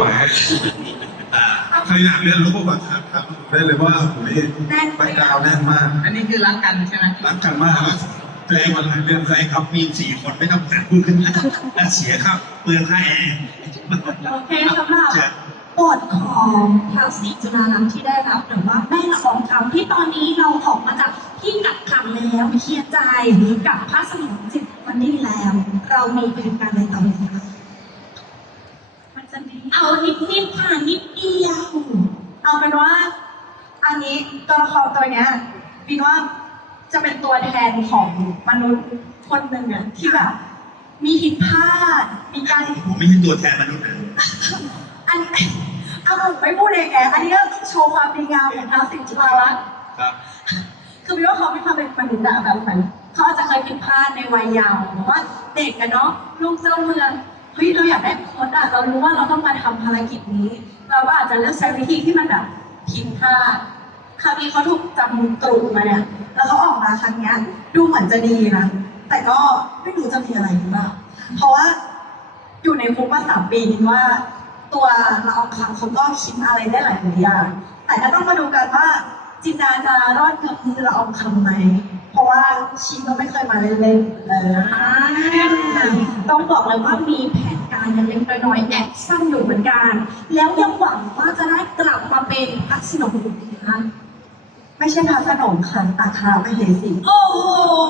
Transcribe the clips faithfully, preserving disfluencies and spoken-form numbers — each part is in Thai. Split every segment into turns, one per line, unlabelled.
ว่าใครอยากเรียนรู้ประวัติศาสตร์ครับได้เลยว่าผมนี่แบ็คกราวด์แน่นมาก
อันนี้คือรักกันใช่ไหม
รักกันมากเจอวันหลายเรื่อง
ใครครับมีสี่คนไม่ต้องการพูดขึ้นมาเสียครับเปลืองค่าแอร์
โอเคสำหรับบทของพระศรีจุฬาลังที่ได้รับหรือว่าแม่ละอองคำที่ตอนนี้เราออกมาจากที่กักขังแล้วเคลียร์ใจกับพระสนมจิตวันนี้แล้ว เรามีแผนการอะไรต่อไปคะมันจะดีเอานิดนิดค่ะนิดเดียวเอาเป็นว่า อันนี้ตัวละครตัวเนี้ยบินว่าจะเป็นตัวแทนของมนุษย์คนหนึ่งอะที่แบบมีผิดพลาดมีการ
ผมไม่ใช่ตัวแทนมนุษย์นะ
อันนี้เอาผมไม่พูดเองแกอันนี้ก็โชว์ความดีงามของพระสิทธิ์จุฬาลักษณ์
ครับ
คือพี่ว่าเขามีความเป็นมนุษย์อะแบบเหมือนเขาอาจจะเคยผิดพลาดในวัยเยาว์เพราะว่าเด็กกันเนาะลูกเจ้าเมืองเฮ้ยเราอยากได้โค้ดอะเรารู้ว่าเราต้องมาทำภารกิจนี้ เราก็อาจจะเลือกใช้วิธีที่มันแบบผิดพลาดคราวนี้เขาถูกจำกลุ่มมาเนี่ยแล้วเขาออกมาครั้งเนี้ยดูเหมือนจะดีนะแต่ก็ไม่รู้จะมีอะไรหรือเปล่าเพราะว่าอยู่ในคุกมาสามปีนี่ว่า ตัวละอองคำเขาก็คิดอะไรได้หลายอย่าง แต่ก็ต้องมาดูกันว่าจินดาจะรอดกับมือละอองคำไหม เพราะว่าชีก็ไม่เคยมาเล่นๆเลยต้องบอกเลยว่ามีแผนการเล็กๆน้อยๆแอบซ่อนอยู่เหมือนกัน แล้วยังหวังว่าจะได้กลับมาเป็นพระสนมนะคะไม่ใช่พระสนมค่ะอาคาไม่เห็นสิโอ้โห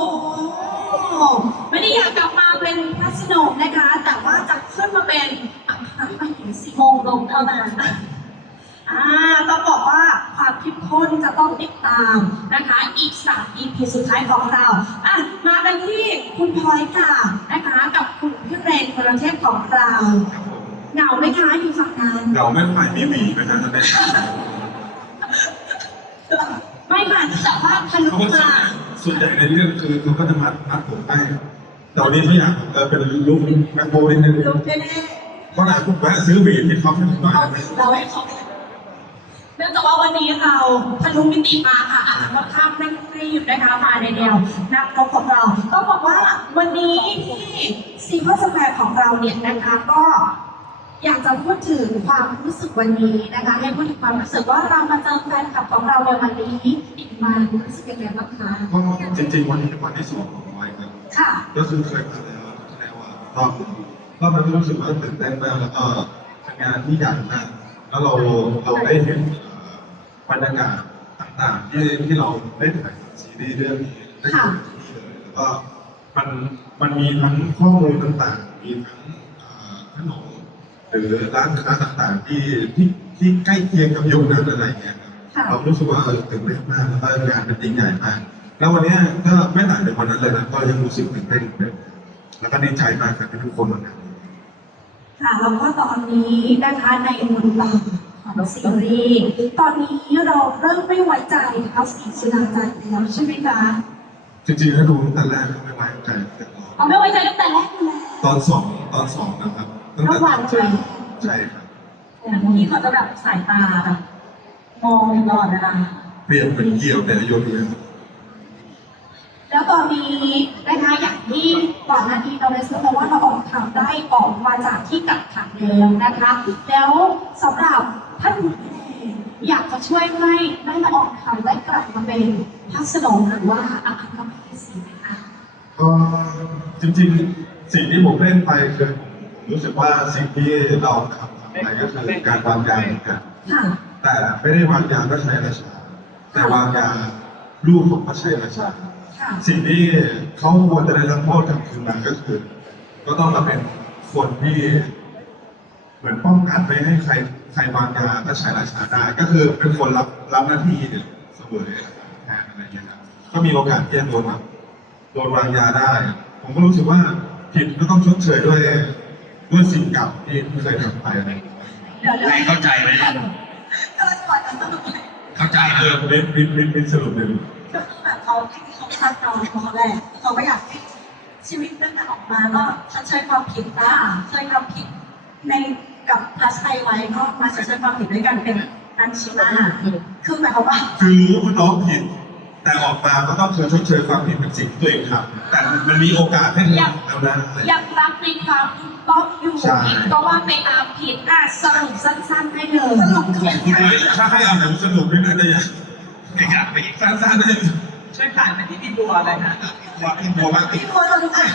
ไม่ได้อยากกลับมาเป็นพระสนมนะคะ แต่ว่าจะขึ้นมาเป็นอัครมเหสีมงลงเท่านั้นอ่าต้องบอกว่าความเข้มข้นจะต้องติดตามนะคะอีกสาม อี พี สุดท้ายของเราอ่ะมากันที่คุณพลอยค่ะนะคะกับคุณพี่เรนพลเทพของเราเหงาไหมคะอยู่ฝั่งนั้น
เราไม่ผ่านมีมีไปทางนั้นได้
ไม่ค่ะแต่ว่าทะลุ
เขาก็
มา
ส่วนใหญ่ในเรื่องคือเขาก็จะมัดมัดผมให้แต่วันนี้เขาอยากเออเป็นลุคแมคโบนิดนึง
ลุกแน่
เพราะหลายพวกแวะซื้อหวีดที่ท็อปให้ผมหน่อย
ๆเอา
ได้ไหม
เราให้เขาเนื่องจากว่าวันนี้เราทะลุมิติมาค่ะอาจจะค่อนข้างเร่งรีบนะคะมาในแนวนักรบของเราต้องบอกว่าวันนี้ที่ซีคอนสแควร์ของเราเนี่ยนะคะก็อยากจะพูดถึงความรู้สึกวันนี้นะคะให้พูดถึงความรู้สึกว่าเรามาเจอแฟนคลับของเราในวันนี้อีกมารู้สึกยังไงบ้างคะ
ก็จริงๆวันนี้เป็นวันที่สองของไว้ครับ
ค่ะ
ก็คือเคยมาแล้วแล้วอ่ะรอบรอบนั้นก็รู้สึกว่าตื่นเต้นมากแล้วก็เป็นงานที่ใหญ่มากแล้วเราเราได้เห็นบรรยากาศต่างๆที่ที่เราได้ถ่ายซีรีส์เรื่องนี้ได้อยู่ที่นี่เลยแล้วก็มันมันมีทั้งข้อมูลต่างๆมีทั้งขนมหรือร้านค้าต่างๆที่ที่ที่ใกล้เคียงกับยุคนั้นอะไรอย่างเงี้ยเรารู้สึกว่าเออตื่นเต้นมากแล้วก็งานเป็นยิ่งใหญ่มากแล้ววันนี้ก็ไม่ต่างจากวันนั้นเลยนะก็ยังรู้สึกตื่นเต้นอยู่เลยแล้วก็ดีใจมากกับทุกคนวันนี้
ค่ะแล้วก็ตอนนี้นะคะในบทบาทของซีรีส์ตอนนี้เราเริ่มไม่ไว้ใจเขาสีสุดาจันทร์แล้วใช่ไหมคะ
จริงๆถ้าดูตั้งแต่แรกก็ไม่ไว้ใจแต่
เอาไม่ไว้ใจตั้งแต่แรกอยู่แล้ว
ตอนสองตอนสองนะครับตั้งแต่ตอนเจอใช่ครับ
ที่เขาจะแบบสายตาแบบมองตลอดเวลา
เปรียบเป็นเกี่ยวแต่อายุเลย
แล้วตอนนี้นะคะอย่างที่ก่อนหน้านี้เราได้ทราบว่าเราออกข่าวได้ออกมาจากที่กักขังแล้วนะคะ แล้วสำหรับท่านผู้ชมอยากจะช่วยให้ได้มาออกข่าวได้กลับมาเป็นพระสนมหรือว่าอัครมเหสีนะคะ
ก็จริงๆสิ่งที่ผมเล่นไปคือผมรู้สึกว่าสิ่งที่เราทำไปก็คือการวางยาเหมือนกัน
ค่ะ
แต่ไม่ได้วางยาก็ใช้ราชาแต่วางยาลูกของพระชัยราชา
ค่ะ
สิ่งที่เขาควรจะได้รับโทษกลับคืนมาก็คือ ก็ต้องมาเป็นคนที่เหมือนป้องกันไม่ให้ใครใครวางยาพระชัยราชาได้ก็คือเป็นคนรับรับหน้าที่เสวยแทนอะไรอย่างเงี้ยครับก็มีโอกาสที่จะโดนแบบโดนวางยาได้ ผมก็รู้สึกว่าผิดก็ต้องชดเชยด้วยด้วยสิ่งเก่าที่เคยทำไปอะไรอย่างเงี้ย
เดี๋ยว
ใครเข้าใจไหม
ก็จะปล่อยกันสนุกเลย
เข้าใจ
เอ
เอ
อ
อ
เป็นเป็นเป็นเป็นสรุปหนึ่ง
ก็คือแบบเขาที่เขาคาดเดาของเขาแหละเขาไม่อยากให้ชีวิตตั้งแต่ออกมาก็ชดเชยความผิดนะเคยทำผิดในกับพระชัยไว้ก็มาชดเชยความผิดด้วยกันเป็นนันชิมาคือหมายความว่า
คือรู้ว่าน้องผิดแต่ออกมาก็ต้องเคยชดเชยความผิดกับสิ่งที่ตัวเองทำแต่มันมีโอกาสให้ทำแล้วนะ
ยังรักในความถูกต้องอยู่
ใช่
ผิดก็ว่าไปตามผิดอ่ะสรุปสั้นๆให้เลยสรุปคือ
ถ้าให้เอาหนังสนุกด้วยนะจะอยาก
ไม่กล้าไปอีก
สั้นๆเลย
ช่วยผ่านไปที่พี่บัวเลยนะ
ว่าพี่บัวมากพี่
พี่บัวสรุปอ่ะ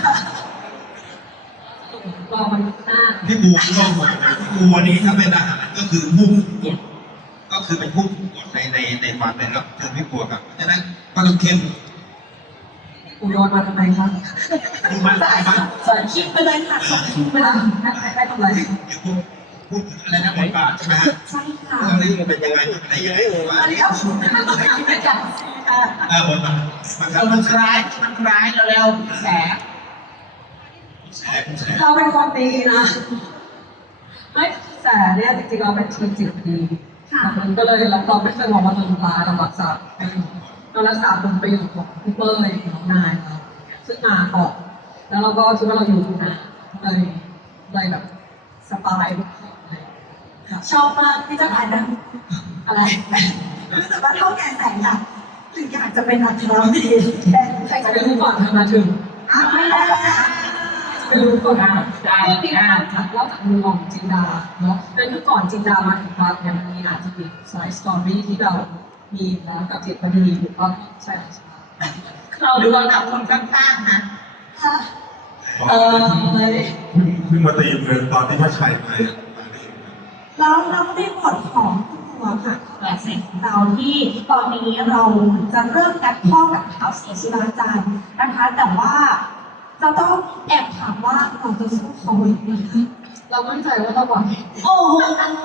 รอมันหน้า
พี่บัวก็เหมือนพี่บัวนี้ถ้าเป็นอาหารก็คือมุ่งกดก็คือเป็นผู้กดในในในความเป็นรับเชิญพี่บัวครับฉะนั้นก็ต้องเข้ม
กูโยนมาทำไมคะ
ดูมัน
สาย
มัน
สายคิดไปเลยค่ะส่งคิดไป
ไม่
เล
ได้
ย
ไม่ได้ทำไร
เดี๋ยวพูดพูดถึงอะไรนะบทบาทใช่ไหมฮะ
ใช่ค่ะ
เรื่องนี้มันเป็นยังไงอะไรยังไงว่า
อันนี้เอาชุดมาคิดไปจับค่ะ
เออบทบาทมัน
เออมันคล้ายมันคล้ายเร็วๆแส
แสบแสบ
เราเป็นคนดีนะไม่แสเนี่ยจริงๆเราเป็นทีมจิตดีค่ะมันก็เลยเราเราไม่เคยมองว่าตัวตาเรารักษาไปอยู่เรารักษาคนไปอยู่ของพี่เป้ยน้องนายเราซึ่งมาก่อนแล้วเราก็คิดว่าเราอยู่ถูกนะเลยเลยแบบสบายเลยค่ะ
ชอบมากที่เจะผ่านนะ
อะไร
รู้สึกว่าเท่าแก่แสงอะหรืออยากจะเป็นอัครวิดีแทนใคร
ใคร
จะ
จะ
เป็น
รู้ก่อนเธอมาถึง
อ่ะไม่ได้
ไม่รู้ก่อนอ่ะได้อ่าจากเล่าจากมุมมองจินดาเนาะนั่นคือก่อนจินดามาถึงวัดเนี่ยมันมีอาจจะมีไซส์สตอรี่ที่เรามีแล้วกับจิตพอดีหรือว่าใช่ใช่เราดูเรากับคนข้างๆนะ
ค่ะ
เออเลย
เพิ่งเพิ่งมาตีมือตอนที่พระชัยไป
แล้วเราในบทของคุณครูค่ะแบบเสร็จของเราที่ตอนนี้เราจะเริ่มกันข้อกับเท้าศรีสุราจารย์นะคะ แต่ว่าจะต้องแอบถามว่าเราจะสู้เขาไหวไหมคะ
เรามั่นใจว่าเราไหว
โอ้โห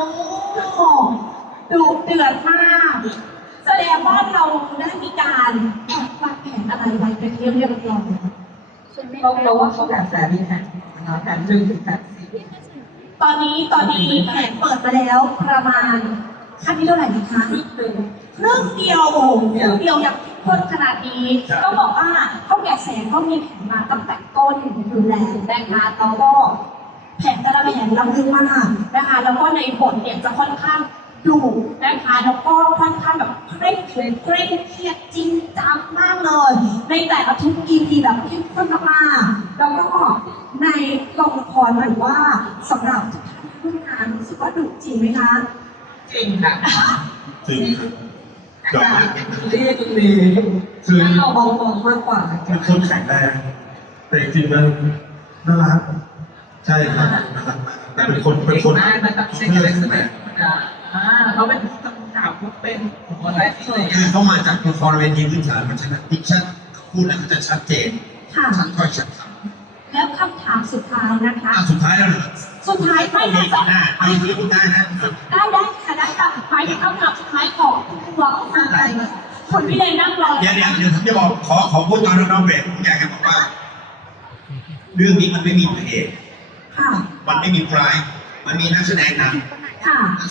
ดุเดือดมาก แสดงว่าเราได้มีการแอบวางแผนอะไรไว้เป็นที่เรียบร้อยแล้วใช่ไหม
เรา
คะ
เราว่าเขาแบบแสนมีแผนนะคะแผนหนึ่งถึงแผนสี่
ตอนนี้ตอนนี้แผนเปิดมาแล้วประมาณขั้นที่เท่าไหร่ดีคะ
หนึ่ง
ครึ่งเดียวโอ้โหครึ่งเดียวยังพ้นขนาดนี้ต้องบอกว่าเขาแก่แสงเขามีแผนมาตั้งแต่ต้นอยู่แล้วนะคะแล้วก็แผนแต่ละแผนล้ำลึกมากนะคะแล้วก็ในบทเนี่ยจะค่อนข้างดุนะคะแล้วก็ค่อนข้างแบบเคร่งเครียดเคร่งเครียดจริงจังมากเลย ในแต่ละทุก อี พี แบบเข้มข้นมากๆแล้วก็ในกองละครหรือว่าสำหรับทุกท่านที่ร่วมงานรู้สึกว่าดุจริงไหมคะ
จริงค่ะ
จริงจบ
เรียกตรงนี้คือเรามองมองมากกว่า
เป็นคนแข็งแรง แต่จริงๆมันน่ารัก ใช่ครับน่ารักมากแต่เป็นคนเป็นคน
ได้มันแบบเช็คอะไรสักอย่างอ่าเขาเป็นคำถามผู้เป็นหัวไรที่เลย
คือเขามาจากละครเวทีพื้นฐานมันฉะนั้นดิชั่นพูดแล้วเขาจะชัดเจน
ค่ะ
ชัดถ้อยชัดค
แล้วคำถามสุดท้ายนะคะ
ำอ่ะสุดท้ายแล้วเหรอ
สุดท้ายไม่
มี
ค่ะ
กี่หน้ามีกี่หน้านะ
ได้ได้ค่ะได้ค่ะหมายถึงคำถามสุดท้ายของตัวของอะไรคุณพี่เลนนั่งรอ
เดี๋ยวเดี๋ยวเดี๋ยวผมจะบอกขอขอพูดตอนน้องๆเบรกผมอยากจะบอกว่า เรื่องนี้มันไม่มีพระเอก
ค่ะ
มันไม่มีพรายมันมีนักแสดงน
ค่ะ